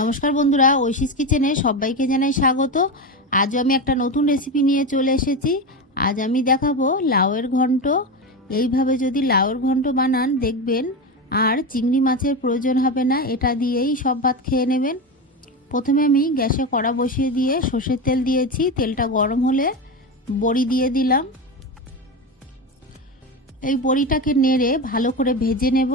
নমস্কার বন্ধুরা, ঐশিস কিচেনে সবাইকে জানাই স্বাগত। আজও আমি একটা নতুন রেসিপি নিয়ে চলে এসেছি। আজ আমি দেখাবো লাউয়ের ঘন্ট। এইভাবে যদি লাউয়ের ঘন্ট বানান, দেখবেন আর চিংড়ি মাছের প্রয়োজন হবে না, এটা দিয়েই সব ভাত খেয়ে নেবেন। প্রথমে আমি গ্যাসে কড়া বসিয়ে দিয়ে সর্ষের তেল দিয়েছি। তেলটা গরম হলে বড়ি দিয়ে দিলাম। এই বড়িটাকে নেড়ে ভালো করে ভেজে নেব।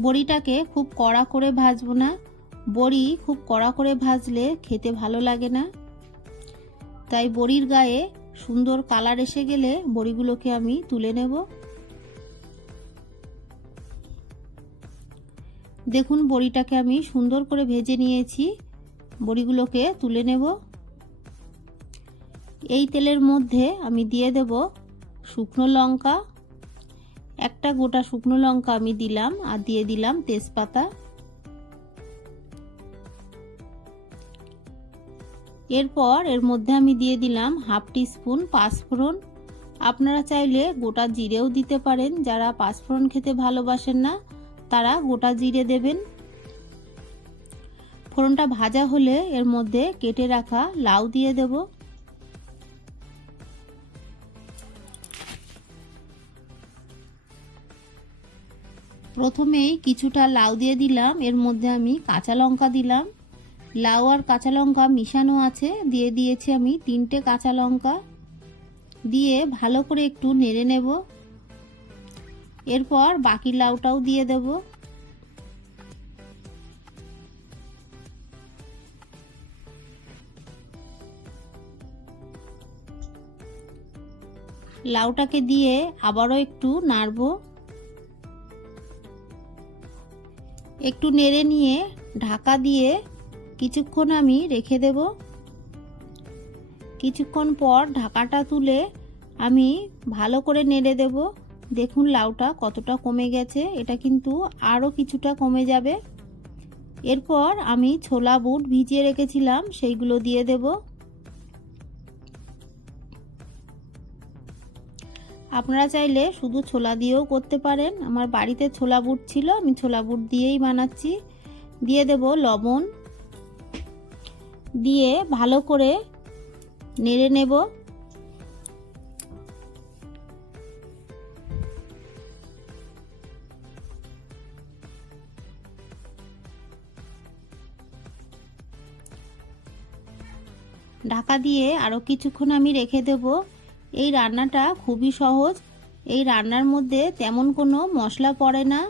বড়িটাকে খুব কড়া করে ভাজবো না। বড়ি খুব কড়া করে ভাজলে খেতে ভালো লাগে না। তাই বড়ির গায়ে সুন্দর কালার এসে গেলে বড়িগুলোকে আমি তুলে নেব। দেখুন, বড়িটাকে আমি সুন্দর করে ভেজে নিয়েছি। বড়িগুলোকে তুলে নেব। এই তেলের মধ্যে আমি দিয়ে দেব শুকনো লঙ্কা একটা গোটা শুকনো লঙ্কা আমি দিলাম আর দিয়ে দিলাম তেজপাতা। এরপর এর মধ্যে আমি দিয়ে দিলাম হাফ টিস্পুন পাঁচফোড়ন। আপনারা চাইলে গোটা জিরেও দিতে পারেন, যারা পাঁচফোড়ন খেতে ভালোবাসেন না, তারা গোটা জিরে দেবেন। ফোড়নটা ভাজা হলে এর মধ্যে কেটে রাখা লাউ দিয়ে দেব। প্রথমেই কিছুটা লাউ দিয়ে দিলাম। এর মধ্যে আমি কাঁচা লঙ্কা দিলাম। লাউ আর কাঁচা লঙ্কা মিশানো আছে। দিয়ে দিয়েছি আমি তিনটে কাঁচা লঙ্কা। দিয়ে ভালো করে একটু নেড়ে নেব। এরপর বাকি লাউটাও দিয়ে দেব। লাউটাকে দিয়ে আবারও একটু নাড়ব। একটু নেড়ে নিয়ে ঢাকা দিয়ে কিছুক্ষণ আমি রেখে দেব। কিছুক্ষণ পর ঢাকাটা তুলে আমি ভালো করে নেড়ে দেব। দেখুন লাউটা কতটা কমে গেছে, এটা কিন্তু আরও কিছুটা কমে যাবে। এরপর আমি ছোলা বুট ভিজিয়ে রেখেছিলাম, সেইগুলো দিয়ে দেব। আপনারা চাইলে শুধু ছোলা দিয়েও করতে পারেন। আমার বাড়িতে ছোলা বুট ছিল, আমি ছোলা বুট দিয়েই বানাচ্ছি। দিয়ে দেব লবণ। দিয়ে ভালো করে নেড়ে নেব। ঢাকা দিয়ে আরও কিছুক্ষণ আমি রেখে দেব। এই রান্নাটা খুবই সহজ। এই রান্নার মধ্যে তেমন কোনো মশলা পড়ে না,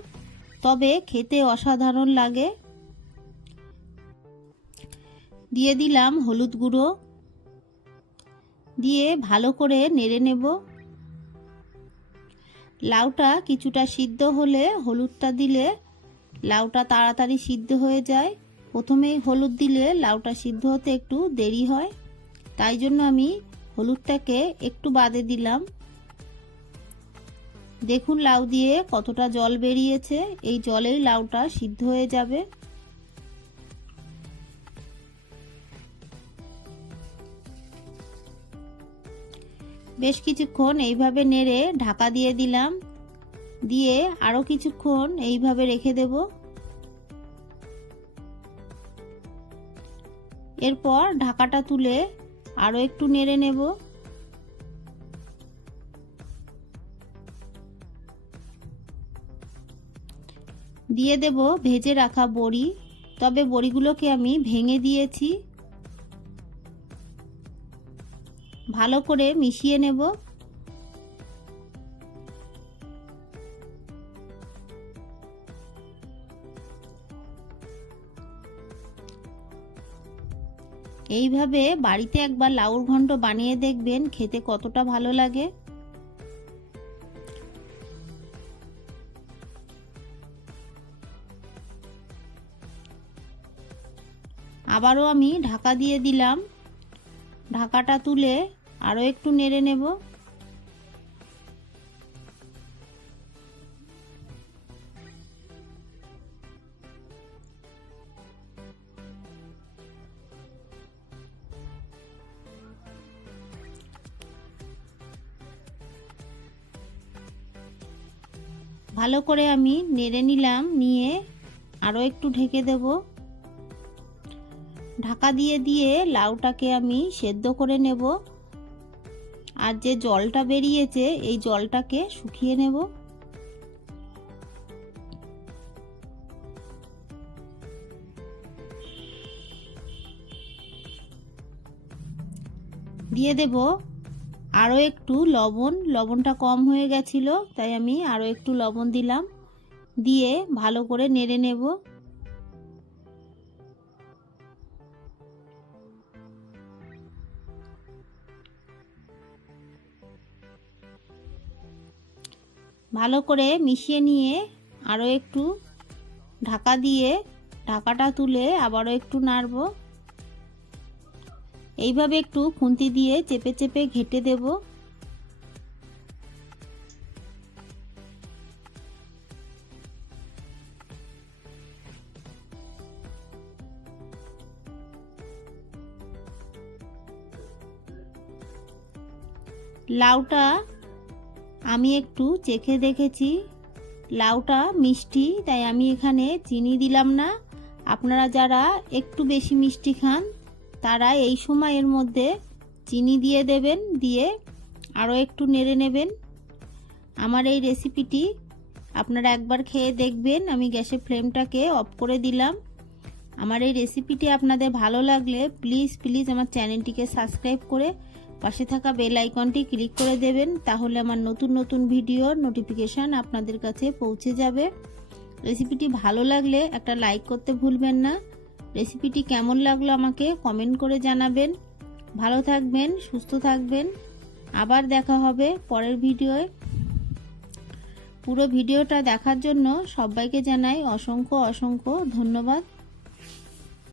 তবে খেতে অসাধারণ লাগে। দিয়ে দিলাম হলুদ গুঁড়ো। দিয়ে ভালো করে নেড়ে নেব। লাউটা কিছুটা সিদ্ধ হলে হলুদটা দিলে লাউটা তাড়াতাড়ি সিদ্ধ হয়ে যায়। প্রথমে হলুদ দিলে লাউটা সিদ্ধ হতে একটু দেরি হয়, তাই জন্য আমি হলুদটাকে একটু বাদে দিলাম। দেখুন লাউ দিয়ে কতটা জল বেরিয়েছে। এই জলেই লাউটা সিদ্ধ হয়ে যাবে। বেশ কিছুক্ষণ এইভাবে নেড়ে ঢাকা দিয়ে দিলাম। দিয়ে আরও কিছুক্ষণ এইভাবে রেখে দেব। এরপর ঢাকাটা তুলে আরও একটু নেড়ে নেব। দিয়ে দেব ভেজে রাখা বড়ি। তবে বড়িগুলোকে আমি ভেঙে দিয়েছি। ভালো করে মিশিয়ে নেব। এইভাবে বাড়িতে একবার লাউর ঘন্ট বানিয়ে দেখবেন, খেতে কতটা ভালো লাগে। আবারও আমি ঢাকা দিয়ে দিলাম। ঢাকাটা তুলে আরও একটু নেড়ে নেব। ভালো করে আমি নেড়ে নিলাম, নিয়ে আরও একটু ঢেকে দেব। ঢাকা দিয়ে দিয়ে লাউটাকে আমি সেদ্ধ করে নেব। আর যে জলটা বেরিয়েছে, এই জলটাকে শুকিয়ে নেব। দিয়ে দেব আরও একটু লবণ, লবণটা কম হয়ে গেছিল, তাই আমি আরও একটু লবণ দিলাম। দিয়ে ভালো করে নেড়ে নেব। ভালো করে মিশিয়ে নিয়ে আরও একটু ঢাকা দিয়ে, ঢাকাটা তুলে আবারও একটু নাড়ব। এইভাবে একটু খুন্তি দিয়ে চেপে চেপে ঘেটে দেব। লাউটা আমি একটু চেখে দেখেছি। লাউটা মিষ্টি, তাই আমি এখানে চিনি দিলাম না। আপনারা যারা একটু বেশি মিষ্টি খান তারা এই সময়ের মধ্যে চিনি দিয়ে দেবেন, দিয়ে আরও একটু নেড়ে নেবেন। আমার এই রেসিপিটি আপনারা একবার খেয়ে দেখবেন। আমি গ্যাসের ফ্লেমটাকে অফ করে দিলাম। আমার এই রেসিপিটি আপনাদের ভালো লাগলে প্লিজ প্লিজ আমার চ্যানেলটিকে সাবস্ক্রাইব করে পাশে থাকা বেল আইকনটি ক্লিক করে দেবেন, তাহলে আমার নতুন নতুন ভিডিওর নোটিফিকেশান আপনাদের কাছে পৌঁছে যাবে। রেসিপিটি ভালো লাগলে একটা লাইক করতে ভুলবেন না। রেসিপিটি কেমন লাগল আমাকে কমেন্ট করে জানাবেন। ভালো থাকবেন, সুস্থ থাকবেন। আবার দেখা হবে পরের ভিডিওয়। পুরো ভিডিওটা দেখার জন্য সবাইকে জানাই অসংখ্য অসংখ্য ধন্যবাদ।